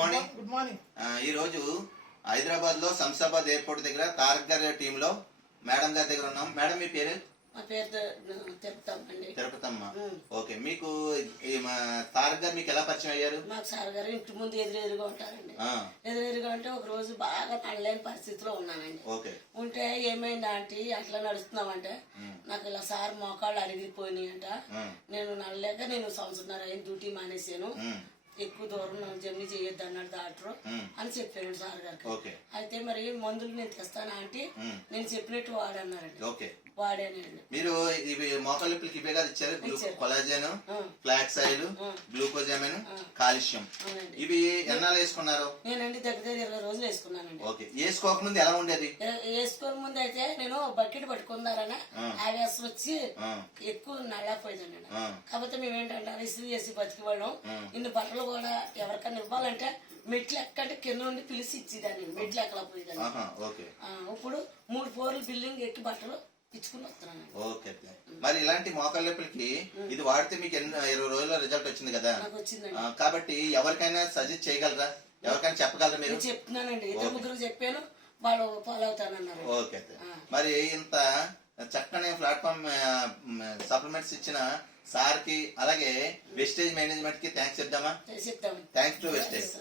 Morning. Good morning. ఈ రోజు హైదరాబాద్ లో శంషాబాద్ ఎయిర్పోర్ట్ దగ్గర తారక్ గారి టీమ్ లో మేడం గారి దగ్గర ఉన్నాం. మేడం మీ పేరు? మా పేరు తిరుపతమ్మండి. తిరుపతమ్మ. ఓకే, మీకు తారక్ గారు మీకు ఎలా పరిచయం అయ్యారు? మాకు సార్ గారు ఇంటి ముందు ఎదురెదురుగా ఉంటారండి. ఎదురెదురుగా ఉంటే ఒక రోజు బాగా నడలేని పరిస్థితిలో ఉన్నానండి. ఓకే. ఉంటే ఏమైంది ఆంటీ అట్లా నడుస్తున్నామంటే నాకు ఇలా సార్ మోకాళ్ళు అరిగిపోయినాయి అంట. నేను నడలేక నేను సంవత్సరం అయిన డ్యూటీ మానేసాను, ఎక్కువ దూరం జర్నీ చేయొద్దు అన్నాడు డాక్టర్ అని చెప్పాను సార్ గారికి. అయితే మరి మందులు నేను తెస్తాను ఆంటీ, నేను చెప్పినట్టు వాడన్నారండి. వాడానండి. మీరు ఇవి మోకాళ్ళ నొప్పులకి ఇవే కాదు ఇచ్చారు? Collagen, flax oil, glucosamine, calcium. ఇవి ఎన్నాళ్ళు వేసుకున్నారు? నేనండి దగ్గర 20 రోజులు వేసుకున్నానండి. ఓకే. వేసుకోకముందు ఎలా ఉండేది? వేసుకోక ముందు అయితే నేను బకెట్ పట్టుకుందారని ఆవేశం వచ్చి ఎక్కువ నల్లపోయిందండి. కాకపోతే మేమేంటంటే ఇస్త్రీ చేసి బతికి వాళ్ళం. ఇన్ని బట్టలు కూడా ఎవరికైనా ఇవ్వాలంటే మెట్లు ఎక్కంటే కింద నుండి పిలిచి ఇచ్చేదాన్ని, మెట్లు ఎక్కలేకపోయేదాన్ని. ఇప్పుడు 3 ఫ్లోర్లు బిల్డింగ్ ఎక్కి బట్టలు ఇచ్చుకుని వస్తున్నాను. ఓకే. మరి ఇలాంటి మోకాళ్ళ నొప్పులకి ఇది వాడితే మీకు 20 రోజుల్లో రిజల్ట్ వచ్చింది కదా, కాబట్టి ఎవరికైనా సజెస్ట్ చేయగలరా? ఎవరికైనా చెప్పగలరా మీరు? చెప్తున్నానండి, 2-3 చెప్పాను, వాళ్ళు ఫాలో అవుతానన్నారు. ఓకే. మరి ఇంత చక్కని ప్లాట్ఫామ్ సప్లిమెంట్స్ ఇచ్చిన సార్ కి అలాగే వెస్టేజ్ మేనేజ్మెంట్ కి థ్యాంక్స్ చెప్దామా? చెప్తాము. Thanks to wastage.